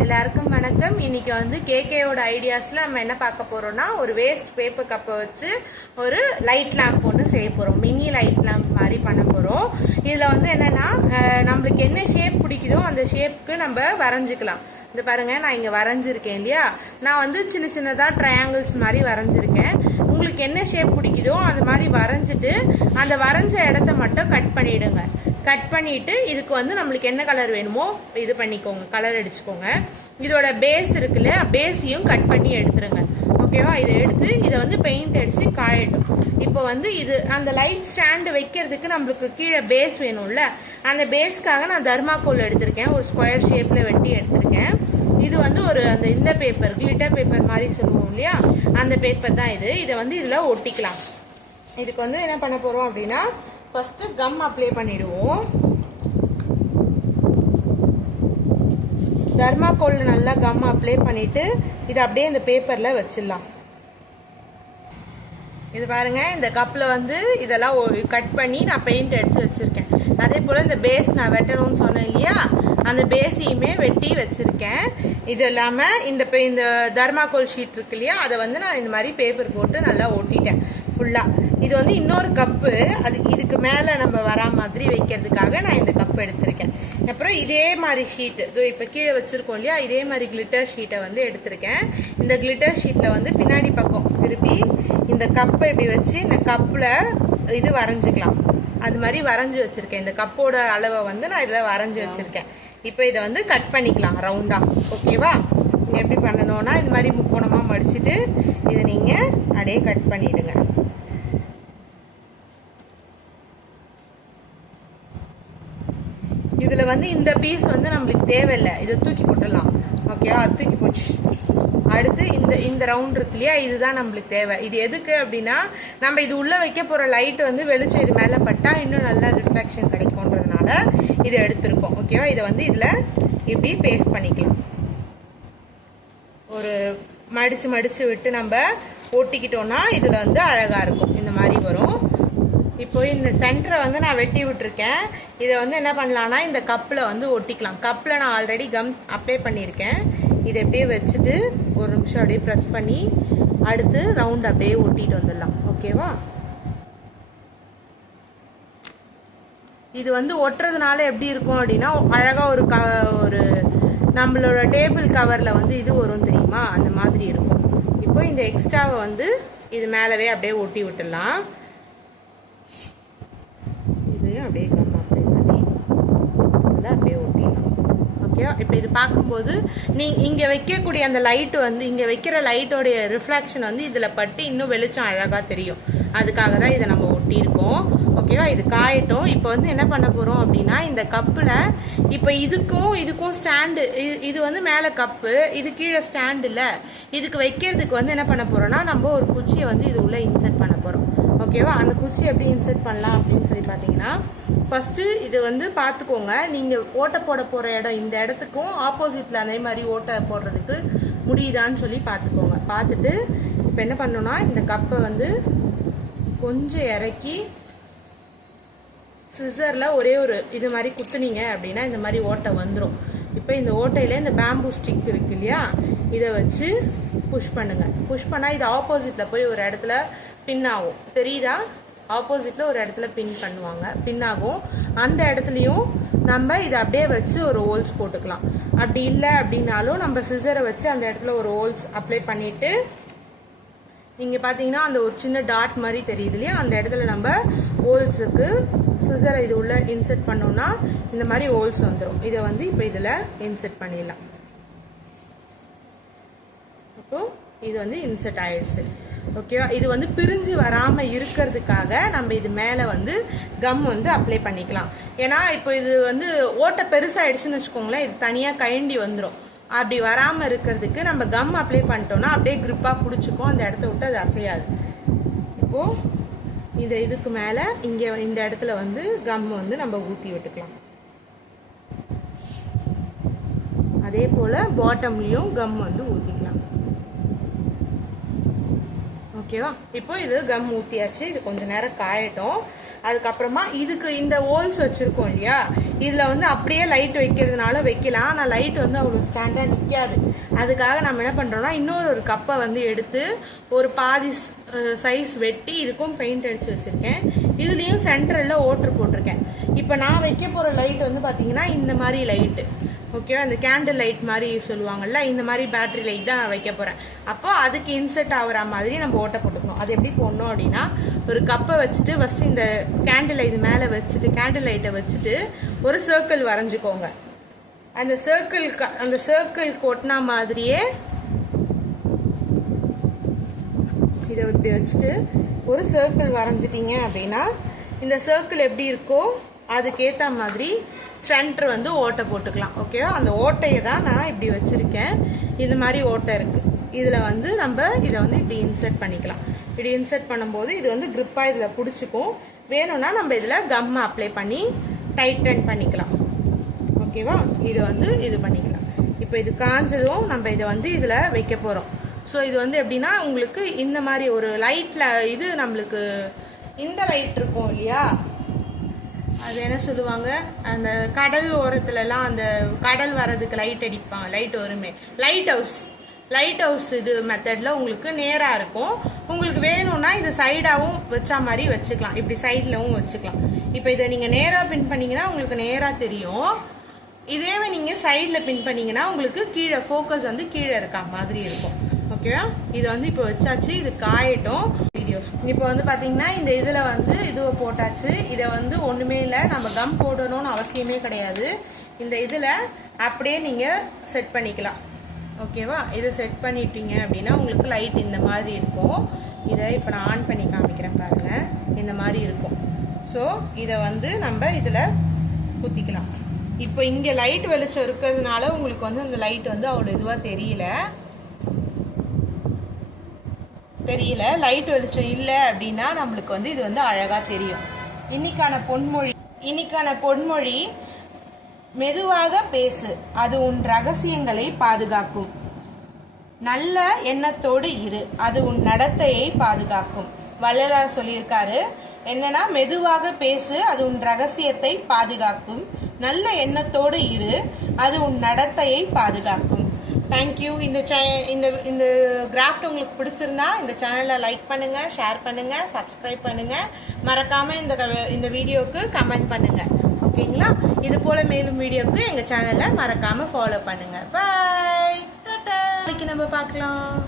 எல்லாருக்கும் வணக்கம். இன்னைக்கு வந்து கேகேயோட ஐடியாஸ்ல நம்ம என்ன பார்க்க போறோம்னா, ஒரு வேஸ்ட் பேப்பர் கப்பை வச்சு ஒரு லைட் லேம்ப் ஒன்று செய்ய போறோம். மினி லைட் லேம்ப் மாதிரி பண்ண போறோம். இதுல வந்து என்னன்னா, நம்மளுக்கு என்ன ஷேப் பிடிக்குதோ அந்த ஷேப்புக்கு நம்ம வரைஞ்சிக்கலாம். இது பாருங்க, நான் இங்க வரைஞ்சிருக்கேன் இல்லையா, நான் வந்து சின்ன சின்னதா ட்ரையாங்கிள்ஸ் மாதிரி வரைஞ்சிருக்கேன். உங்களுக்கு என்ன ஷேப் பிடிக்குதோ அந்த மாதிரி வரைஞ்சிட்டு அந்த வரைஞ்ச இடத்த மட்டும் கட் பண்ணிடுங்க. கட் பண்ணிட்டு இதுக்கு வந்து நம்மளுக்கு என்ன கலர் வேணுமோ இது பண்ணிக்கோங்க, கலர் அடிச்சுக்கோங்க. இதோட பேஸ் இருக்குல்ல, பேஸையும் கட் பண்ணி எடுத்துருங்க. ஓகேவா? இதை எடுத்து இதை வந்து பெயிண்ட் அடிச்சு காயட்டும். இப்போ வந்து இது அந்த லைட் ஸ்டாண்டு வைக்கிறதுக்கு நம்மளுக்கு கீழே பேஸ் வேணும்ல, அந்த பேஸ்க்காக நான் தர்மாக்கோல் எடுத்திருக்கேன். ஒரு ஸ்கொயர் ஷேப்ல வெட்டி எடுத்திருக்கேன். இது வந்து ஒரு அந்த இந்த பேப்பர், கிளிட்டர் பேப்பர் மாதிரி சொல்லுவோம் இல்லையா, அந்த பேப்பர் தான் இது. இதை வந்து இதுல ஒட்டிக்கலாம். இதுக்கு வந்து என்ன பண்ண போறோம் அப்படின்னா, ஃபர்ஸ்ட் கம் அப்ளை பண்ணிடுவோம். தர்மாக்கோல் நல்லா கம் அப்ளை பண்ணிட்டு இதை அப்படியே இந்த பேப்பர்ல வச்சிடலாம். இது பாருங்க, இந்த கப்ல வந்து இதெல்லாம் கட் பண்ணி நான் பெயிண்ட் அடிச்சு வச்சிருக்கேன். அதே போல இந்த பேஸ் நான் வெட்டணும்னு சொன்னேன் இல்லையா, அந்த பேஸையுமே வெட்டி வச்சிருக்கேன். இது இல்லாம இந்த தர்மாக்கோல் ஷீட் இருக்கு இல்லையா, அதை வந்து நான் இந்த மாதிரி பேப்பர் போட்டு நல்லா ஒட்டிட்டேன் ஃபுல்லா. இது வந்து இன்னொரு கப்பு, இதுக்கு மேல நம்ம வரா மாதிரி வைக்கிறதுக்காக நான் இந்த கப் எடுத்திருக்கேன். அப்புறம் இதே மாதிரி ஷீட் இப்ப கீழே வச்சிருக்கோம் இல்லையா, இதே மாதிரி கிளிட்டர் ஷீட்டை வந்து எடுத்திருக்கேன். இந்த கிளிட்டர் ஷீட்ல வந்து பின்னாடி பக்கம் திருப்பி இந்த கப்பை இப்படி வச்சு இந்த கப்ல இது வரைஞ்சிக்கலாம். அது மாதிரி வரைஞ்சி வச்சிருக்கேன். இந்த கப்போட அளவை வந்து நான் இதுல வரைஞ்சி வச்சிருக்கேன். இப்போ இதை வந்து கட் பண்ணிக்கலாம் ரவுண்டா. ஓகேவா? எப்படி பண்ணணும்னா, இது மாதிரி முக்கோணமா மடிச்சுட்டு இதை நீங்க அப்படியே கட் பண்ணிடுங்க. இதுல வந்து இந்த பீஸ் வந்து நம்மளுக்கு தேவையில்லை, இதை தூக்கி போட்டுடலாம். ஓகேவா? தூக்கி போச்சு. அடுத்து இந்த ரவுண்ட் இருக்கு இல்லையா, இதுதான் நம்மளுக்கு தேவை. இது எதுக்கு அப்படின்னா, நம்ம இது உள்ள வைக்க போற லைட் வந்து வெளிச்சம் இது மேல பட்டா இன்னும் நல்லா ரிஃப்ளெக்ஷன் கிடைக்கும்ன்றதுனால இதை எடுத்திருக்கோம். ஓகேவா? இதை வந்து இதுல இப்படி பேஸ்ட் பண்ணிக்கலாம். ஒரு மடிச்சு விட்டு நம்ம ஒட்டிக்கிட்டோம்னா இதுல வந்து அழகா இருக்கும். இந்த மாதிரி வரும். இப்போ இந்த சென்டரை வந்து நான் வெட்டி விட்டுருக்கேன். இதை வந்து என்ன பண்ணலாம்னா, இந்த கப்பில் வந்து ஒட்டிக்கலாம். கப்பில் நான் ஆல்ரெடி கம் அப்ளை பண்ணியிருக்கேன். இதை அப்படியே வச்சுட்டு ஒரு நிமிஷம் அப்படியே ப்ரெஸ் பண்ணி அடுத்து ரவுண்ட் அப்படியே ஒட்டிட்டு வந்துடலாம். ஓகேவா? இது வந்து ஒட்டுறதுனால எப்படி இருக்கும் அப்படின்னா, அழகா ஒரு நம்மளோட டேபிள் கவர்ல வந்து இது வரும் தெரியுமா, அந்த மாதிரி இருக்கும். இப்போ இந்த எக்ஸ்ட்ராவை வந்து இது மேலவே அப்படியே ஒட்டி விட்டுடலாம். இதையும் அப்படியே கம் அப்ளை பண்ணி அப்படியே ஒட்டிடலாம். ஓகேவா? இப்போ இது பார்க்கும்போது இங்க வைக்கக்கூடிய அந்த லைட் வந்து, இங்க வைக்கிற லைட்டோடைய ரிஃப்ளெக்ஷன் வந்து இதுல பட்டு இன்னும் வெளிச்சம் அழகா தெரியும். அதுக்காக தான் இதை நம்ம ஒட்டியிருக்கோம். ஓகேவா? இது காயட்டும். இப்போ வந்து என்ன பண்ண போறோம் அப்படின்னா, இந்த கப்புல இப்போ இதுக்கும் ஸ்டாண்டு, இது வந்து மேல கப்பு, இது கீழே ஸ்டாண்ட் இல்ல, இதுக்கு வைக்கிறதுக்கு வந்து என்ன பண்ண போறோம்னா, நம்ம ஒரு குச்சியை வந்து இது உள்ள இன்சர்ட் பண்ண போறோம். ஓகேவா? அந்த குச்சி எப்படி இன்சர்ட் பண்ணலாம் அப்படின்னு சொல்லி பாத்தீங்கன்னா, ஃபர்ஸ்ட் இது வந்து பாத்துக்கோங்க, நீங்க ஓட்டை போட போற இடம் இந்த இடத்துக்கும் ஆப்போசிட்ல அதே மாதிரி ஓட்டை போடுறதுக்கு முடியுதான்னு சொல்லி பாத்துக்கோங்க. பார்த்துட்டு இப்போ என்ன பண்ணணும்னா, இந்த கப்பை வந்து கொஞ்சம் இறக்கி சிசர்ல ஒரே ஒரு இது மாதிரி குத்துனீங்க அப்படின்னா இந்த மாதிரி ஓட்டை வந்துடும். இப்போ இந்த ஓட்டையில இந்த பேம்பூ ஸ்டிக் இருக்கு இல்லையா, இதை வச்சு புஷ் பண்ணுங்க. புஷ் பண்ணா இது ஆப்போசிட்ல போய் ஒரு இடத்துல பின் ஆகும். தெரியுதா? ஆப்போசிட்ல ஒரு இடத்துல பின் ஆகும். அந்த இடத்துலயும் நம்ம இதை அப்படியே வச்சு ஒரு ஹோல்ஸ் போட்டுக்கலாம். அப்படி இல்லை அப்படின்னாலும் நம்ம சிசரை வச்சு அந்த இடத்துல ஒரு ஹோல்ஸ் அப்ளை பண்ணிட்டு, நீங்க பாத்தீங்கன்னா அந்த ஒரு சின்ன டாட் மாதிரி தெரியுது இல்லையா, அந்த இடத்துல நம்ம ஹோல்ஸுக்கு சிசரை இது உள்ள இன்சர்ட் பண்ணோம்னா இந்த மாதிரி ஹோல்ஸ் வந்துடும். இதை வந்து இப்போ இதுல இன்சர்ட் பண்ணிடலாம். அப்போ இது வந்து இன்சர்ட் ஆயிடுச்சு. ஓகேவா? இது வந்து பிரிஞ்சு வராம இருக்கிறதுக்காக நம்ம இது மேல வந்து கம் வந்து அப்ளை பண்ணிக்கலாம். ஏன்னா இப்போ இது வந்து ஓட்டை பெருசாயிடுச்சுன்னு வச்சுக்கோங்களேன், இது தனியா கயண்டி வந்துடும். அப்படி வராம இருக்கிறதுக்கு நம்ம கம் அப்ளை பண்ணிட்டோம்னா அப்படியே கிரிப்பா பிடிச்சிக்கும், அந்த இடத்த விட்டு அது அசையாது. இப்போ இதுக்கு மேல இங்க இந்த இடத்துல வந்து கம் வந்து நம்ம ஊத்தி விட்டுக்கலாம். அதே போல பாட்டம்லயும் கம் வந்து ஊத்திக்கலாம். ஓகேவா. இப்போ இது கம் ஊற்றியாச்சு. இது கொஞ்சம் நேரம் காயட்டும். அதுக்கப்புறமா இதுக்கு இந்த ஹோல்ஸ் வச்சுருக்கோம் இல்லையா, இதில் வந்து அப்படியே லைட் வைக்கிறதுனால வைக்கலாம். ஆனால் லைட் வந்து அவ்வளோ ஸ்டாண்டாக நிற்காது. அதுக்காக நம்ம என்ன பண்ணுறோம்னா இன்னொரு கப்பை வந்து எடுத்து ஒரு பாதி சைஸ் வெட்டி இதுக்கும் பெயிண்ட் அடித்து வச்சுருக்கேன். இதுலேயும் சென்டரில் ஓட்டர் போட்டிருக்கேன். இப்போ நான் வைக்க போகிற லைட் வந்து பார்த்தீங்கன்னா இந்த மாதிரி லைட்டு, ஓகேவா. இந்த கேண்டில் லைட் மாதிரி சொல்லுவாங்கல்ல, இந்த மாதிரி பேட்டரி லைட் தான் நான் வைக்க போகிறேன். அப்போ அதுக்கு இன்செர்ட் ஆகிற மாதிரி நம்ம ஓட்டை போட்டுக்கணும். அது எப்படி போடணும் அப்படின்னா, ஒரு கப்பை வச்சுட்டு ஃபஸ்ட்டு இந்த கேண்டில் இது மேலே வச்சுட்டு கேண்டில் லைட்டை வச்சுட்டு ஒரு சர்க்கிள் வரைஞ்சிக்கோங்க. அந்த சர்க்கிள் கொட்டினா மாதிரியே இதை இப்படி வச்சுட்டு ஒரு சர்க்கிள் வரைஞ்சிட்டிங்க அப்படின்னா இந்த சர்க்கிள் எப்படி இருக்கோ அதுக்கேற்ற மாதிரி சென்டர் வந்து ஓட்டை போட்டுக்கலாம். ஓகேவா. அந்த ஓட்டையை தான் நான் இப்படி வச்சுருக்கேன். இந்த மாதிரி ஓட்டை இருக்குது. இதில் வந்து நம்ம இதை வந்து இப்படி இன்சர்ட் பண்ணிக்கலாம். இப்படி இன்சர்ட் பண்ணும்போது இது வந்து க்ரிப்பாக இதில் பிடிச்சிக்கும். வேணும்னா நம்ம இதில் கம் அப்ளை பண்ணி டைட்டன் பண்ணிக்கலாம். ஓகேவா. இது வந்து இது பண்ணிக்கலாம். இப்போ இது காஞ்சதும் நம்ம இதை வந்து இதில் வைக்க போகிறோம். ஸோ இது வந்து எப்படின்னா உங்களுக்கு இந்த மாதிரி ஒரு லைட்டில் இது நம்மளுக்கு இந்த லைட் இருக்கும் இல்லையா, அது என்ன சொல்லுவாங்க, அந்த கடல் ஓரத்துலலாம் அந்த கடல் வர்றதுக்கு லைட் அடிப்பாங்க, லைட் வருமே, லைட் ஹவுஸ் இது மெத்தடில் உங்களுக்கு நேராக இருக்கும். உங்களுக்கு வேணும்னா இது சைடாகவும் வச்சா மாதிரி வச்சுக்கலாம், இப்படி சைட்லவும் வச்சுக்கலாம். இப்போ இதை நீங்கள் நேராக பின் பண்ணிங்கன்னா உங்களுக்கு நேராக தெரியும். இதேவே நீங்கள் சைடில் பின் பண்ணிங்கன்னா உங்களுக்கு கீழே ஃபோக்கஸ் வந்து கீழே இருக்கா மாதிரி இருக்கும். ஓகேவா. இதை வந்து இப்போ வச்சாச்சு. இது காயட்டும். வீடியோஸ் இப்போ வந்து பார்த்தீங்கன்னா இந்த இதில் வந்து இதுவை போட்டாச்சு. இதை வந்து ஒன்றுமே இல்லை, நம்ம கம் போடணும்னு அவசியமே கிடையாது. இந்த இதில் அப்படியே நீங்கள் செட் பண்ணிக்கலாம். ஓகேவா. இதை செட் பண்ணிட்டீங்க அப்படின்னா உங்களுக்கு லைட் இந்த மாதிரி இருக்கும். இதை இப்போ நான் ஆன் பண்ணி காமிக்கிறேன் பாருங்கள். இந்த மாதிரி இருக்கும். ஸோ இதை வந்து நம்ம இதில் குத்திக்கலாம். இப்போ இங்கே லைட் வெளிச்சம் இருக்கிறதுனால உங்களுக்கு வந்து அந்த லைட் வந்து அவ்வளோ இதுவாக தெரியல. லைட் வெளிச்சம் இல்லை அப்படின்னா நம்மளுக்கு வந்து இது வந்து அழகாக தெரியும். இன்னைக்கான பொன்மொழி மெதுவாக பேசு, அது உன் ரகசியங்களை பாதுகாக்கும். நல்ல எண்ணத்தோடு இரு, அது உன் நடத்தையை பாதுகாக்கும். வள்ளலார் சொல்லியிருக்காரு. என்னன்னா, மெதுவாக பேசு, அது உன் ரகசியத்தை பாதுகாக்கும். நல்ல எண்ணத்தோடு இரு, அது உன் நடத்தையை பாதுகாக்கும். தேங்க்யூ. இந்த கிராஃப்ட் உங்களுக்கு பிடிச்சிருந்தா இந்த சேனலை லைக் பண்ணுங்கள், ஷேர் பண்ணுங்கள், சப்ஸ்கிரைப் பண்ணுங்கள். மறக்காமல் இந்த வீடியோவுக்கு கமெண்ட் பண்ணுங்கள். ஓகேங்களா. இது போல் மேலும் வீடியோவுக்கு எங்கள் சேனலை மறக்காமல் ஃபாலோ பண்ணுங்கள். பாய். டாடா. நாளைக்கு நம்ம பார்க்கலாம்.